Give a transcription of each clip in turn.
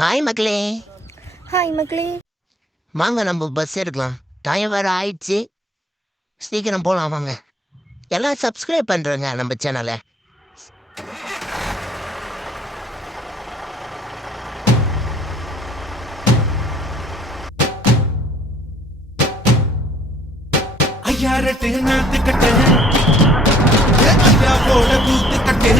Hi மக்களே. Hi மக்களே. வாங்க நம்ம பஸ் எடுக்கலாம். டைம் வேறு ஆயிடுச்சு. சீக்கிரம் போகலாம் வாங்க. எல்லாம் சப்ஸ்கிரைப் பண்ணுறேங்க நம்ம சேனலை. ஐயாரட்டு நாத்துக்கட்டு ஐயாவோட கூத்துக்கட்டு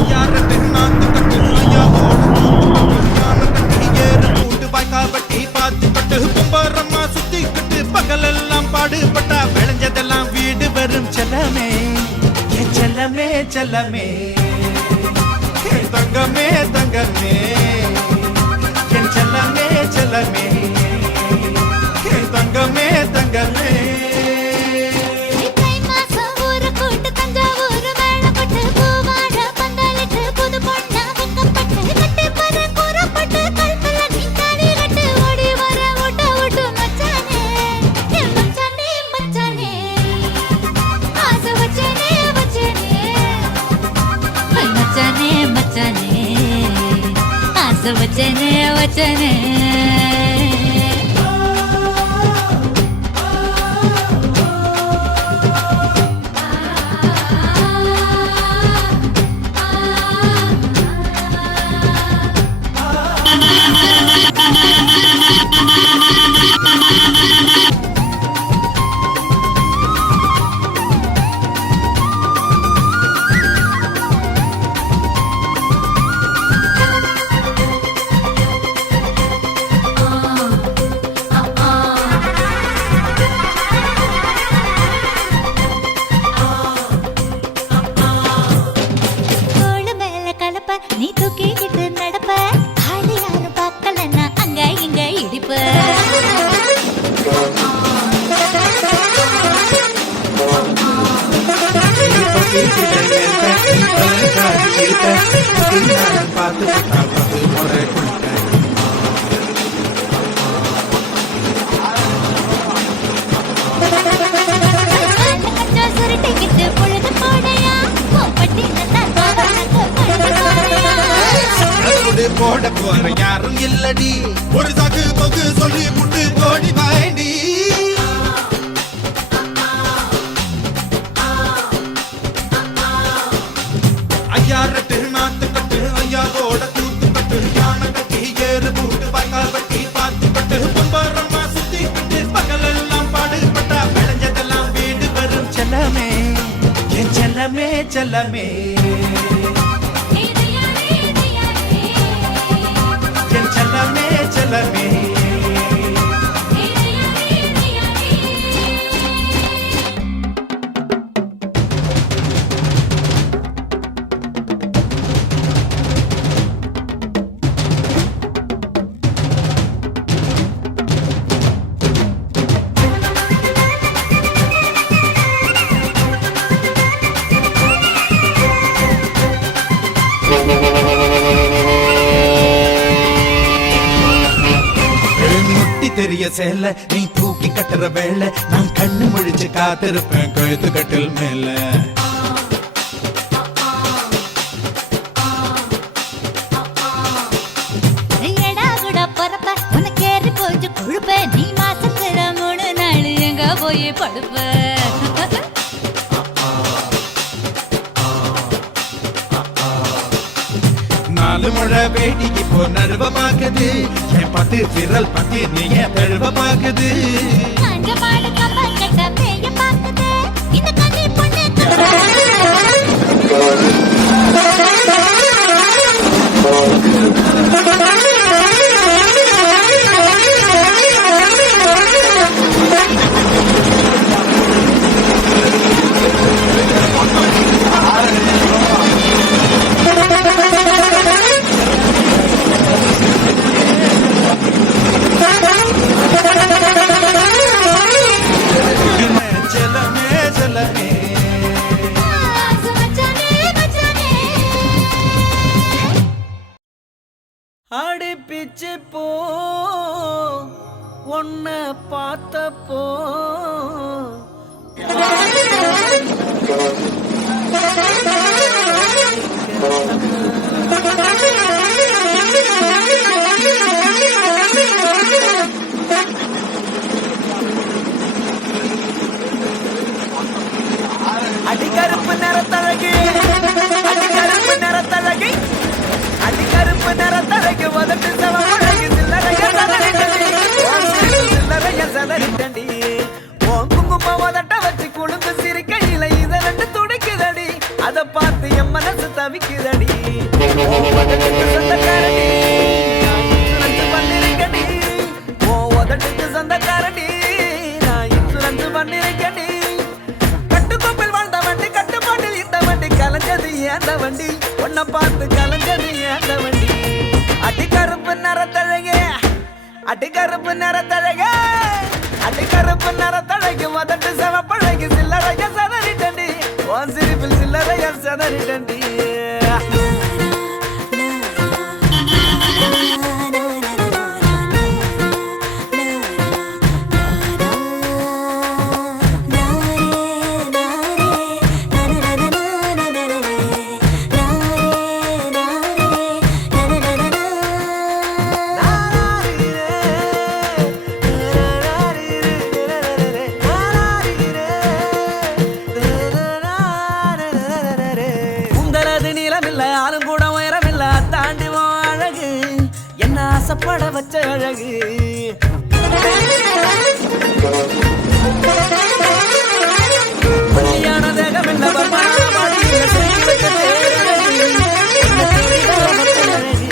ஐயாரட்டு நாத்துக்கட்டு ஐயாவோட கூத்துக்கட்டு ஏறு கூட்டு வாய்க்காவட்டி பார்த்துக்கட்டு கும்பரம்மா சுத்திக்கிட்டு பகலெல்லாம் பாடுபட்டா விளைஞ்சதெல்லாம் வீடு வரும் செல்லமே என் செல்லமே செல்லமே என் தங்கமே தங்கமே என் செல்லமே செல்லமே தங்கமே தங்கமே वचने वचने நீ தூக்கிக்கிட்டு நடப்ப ஆளு யாரும் பார்க்கலன்னா அங்க இங்க இடிப்ப சுருட்டிக்கிட்டு பொழுது போடையா பட்டி போட போற யாரும் இல்லடி ஒரு சாக்கு போக்கு சொல்லி புட்டு கோடி வாண்டி ஐயாரட்டு நாத்துக்கட்டு ஐயாவோட கூத்துக்கட்டு யானை கட்டி ஏறு கூட்டு வாய்க்காவட்டி பார்த்துக்கட்டு கும்பரம்மா சுத்திக்கிட்டு பகலெல்லாம் பாடுபட்டா விளைஞ்சதெல்லாம் வீடு வரும் செல்லமே என் செல்லமே செல்லமே செல்லமே செல்லமே தெரிய சேல நீ தூக்கி கட்டுற வேலை நான் கண்ணு முழிச்சு காத்திருப்பேன் கழுத்து கட்டில் மேல எடா கூட பொறப்ப உனக்கு ஏறி போச்சு கொழுப்ப நீ மாசத்துல 3 நாள் எங்க போய் படுப்ப நாலு முழை வேடிக்கு போ நர்வமாக்குது என் பத்து விரல் பத்தி நீ என் தழுவமாக்குது ஆடி பிச்சு போ ஒன்ன பார்த்தப்போ அத பார்த்து என் மனசு தவிக்குதடி உதட்டுக்கு சொந்தக்காரடி நான் இன்சூரன்ஸ் பண்ணிருக்கடி உதட்டுக்கு சொந்தக்காரடி நான் இன்சூரன்ஸ் பண்ணிருக்கடி கட்டுக்கோப்பில் வாழ்ந்த வண்டி கட்டுப்பாட்டில் இந்த வண்டி கலைஞ்சது ஏந்த வண்டி உன்னை பார்த்து கலைஞ்சது ஏந்த வண்டி அடிக்கருப்பு நிறத்தழகே அடிக்கருப்பு நிறத்தழகே அடிக்கருப்பு நிறத்தழகு மதட்டு செவப்பழகு சில்லறைய சதறிட்டண்டி உன் சிரிப்பில் சில்லறைய சதறிட்டண்டி உங்களது நீளமில்ல ஆளும் கூட உயரமில்ல தாண்டிவோம் அழகு என்ன ஆசைப்பட வச்ச அழகு ஒல்லியான தேகமில்ல பர்மனான பாடியில செஞ்சு வச்ச பேரழகு என்ன தேடி வர வச்ச அழகு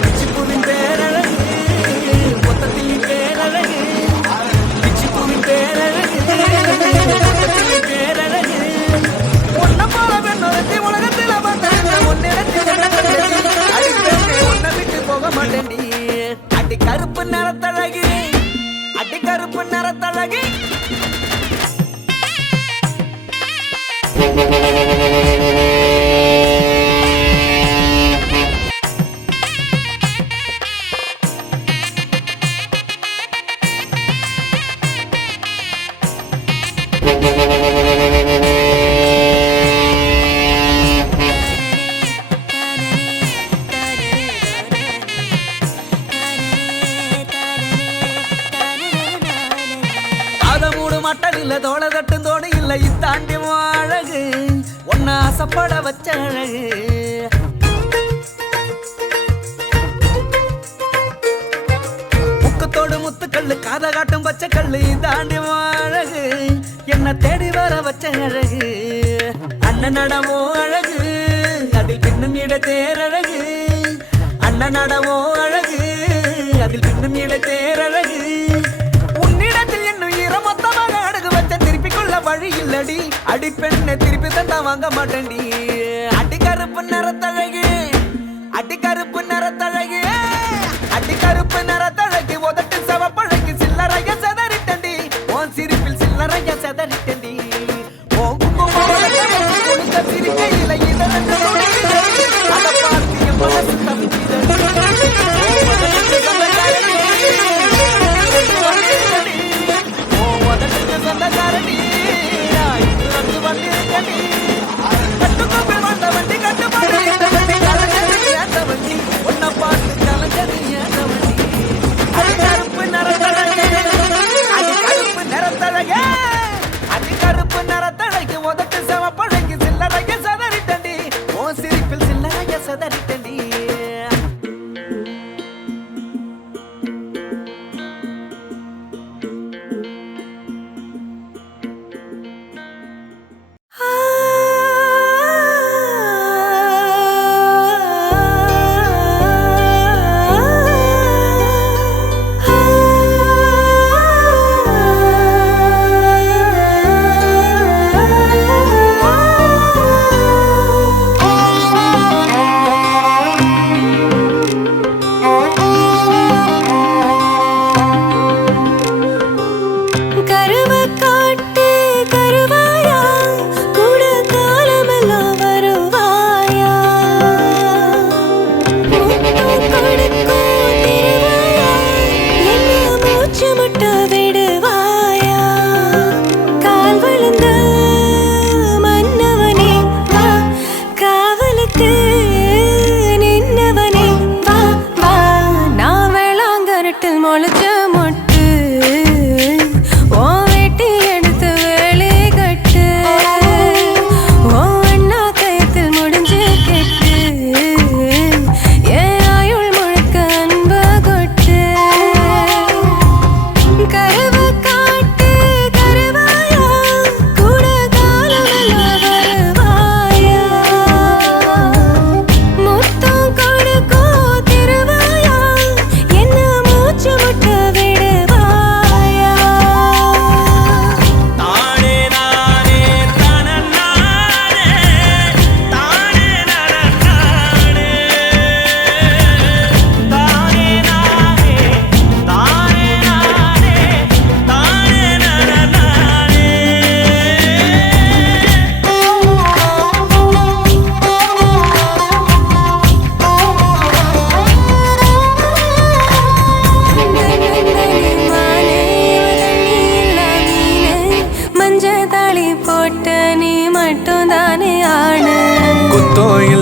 பிச்சிப்பூவின் பேரழகு மொத்தத்தில் பேரழகு பிச்சிப்பூவின் பேரழகு மொத்தத்தில் பேரழகு ஒன்ன போல பெண்ணொருத்தி உலகத்தில பார்த்தேன் ஒன்னிடத்தில் என்ன கண்டேன் அடிப்பேன் ஒன்ன விட்டு போக மாட்டேன் அடி கருப்பு நிறத்தழகு அடி கருப்பு நிறத்தழகு மட்டன் இல்ல தோள தட்டும் தோடு இல்ல இத்தாண்டி அழகு ஒன்ன ஆசைப்பட வச்ச அழகு முக்கத்தோடு முத்துக்கல்லு காத காட்டும் பச்சை கல்லு இதாண்டி அழகு என்ன தேடி வர வச்ச அழகு அண்ணன் நடமோ அழகு அதில் பின்னும் இட தேரழகு அண்ணன் நடமோ அழகு அதில் பின்னும் இட தேரழகு உன்னிடத்தில் என்னும் ஈரமொத்தமாக அடகு வச்ச திருப்பி கொள்ள வழி இல்லடி அடி பெண்ணை திருப்பி தந்தா வாங்க மாட்டேன்டி அடி கருப்பு நிறத்தழகு அடி கருப்பு நிறத்தழகு அடி கருப்பு நிறத்தழகு உதட்டு செவப்பழகு சில்லறைய செதறிட்டண்டி உன் சிரிப்பில் சில்லறைய செதறிட்டண்டி கொடுத்த சிரிக்கையில இதற்கு அதை பார்த்து என் மனசு சொந்தக்காரடி கட்டுக்கோப்பில் வாழ்ந்த வண்டி கட்டுப்பாடு வண்டி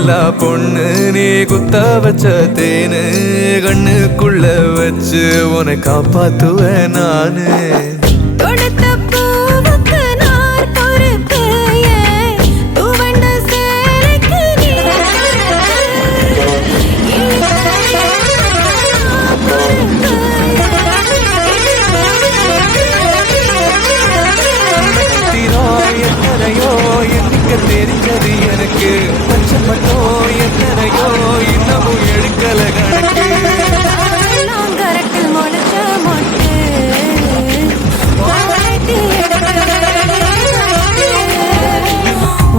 நிலா பொண்ணு நீ குத்த வச்ச தேனு கண்ணுக்குள்ள வச்சு உன்னை காப்பாத்துவேன் நானு கொடுத்த பூவுக்கு நார் பொறுப்பு, துவண்ட சேலைக்கு நீ திரோ எத்தனையோ எண்ணிக்க தெரிஞ்சது எனக்கு பச்சை மட்டும் எத்தனையோ இன்னமும் எடுக்கல கணக்கு நாங்கரட்டில் முளைச்ச மொட்டு, வாட்டி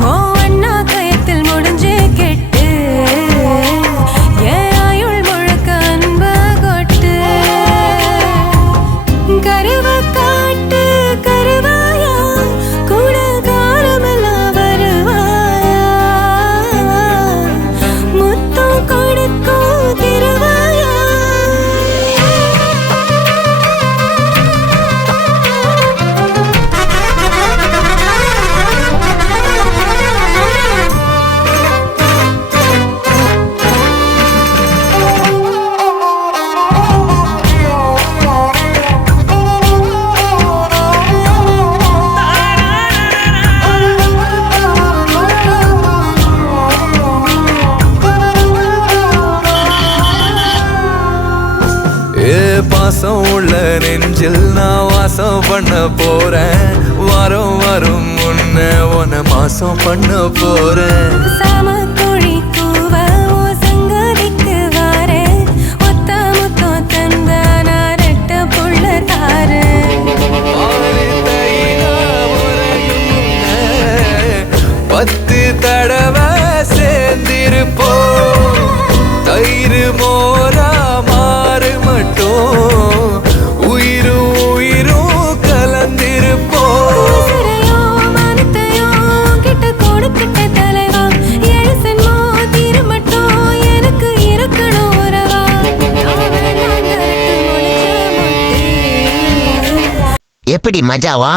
ஓ அண்ணா கயத்தில் முடிஞ்சு கெட்டு, ஏன் ஆயுள் முழுக்க அன்ப கொட்டு. கருவ காட்டு கருவாயா, கூட காலமெல்லாம் வருவாயா, முத்தம் கொடுக்கும் திருவாயா. ஏ பாசம் உள்ள நெஞ்சில் நான் வாசம் பண்ண போறேன் வாரம் வரும் முன்ன உன்னை மாசம் பண்ண போறேன் சாமக்கோழி கூவ ஓ சங்கதிக்கு வாரேன், ஒத்த முத்தம் தந்த நான் ரெட்ட புள்ள தாரேன். ஆறு தைலா உறையும் முன்ன 10 தடவை சேர்ந்திருப்போம் தயிர் மோரா மாறு மட்டும் உயிரும் உயிரும் கலந்திருப்போம் உசுரையோ மனத்தையோ கிட்ட கொடுத்துட்ட தலைவா, எழுசன்மோ தீர மட்டும் எனக்கு இருக்கணும் உறவா. நாங்கரட்டு முளைச்ச மொட்டு. எப்படி மஜாவா?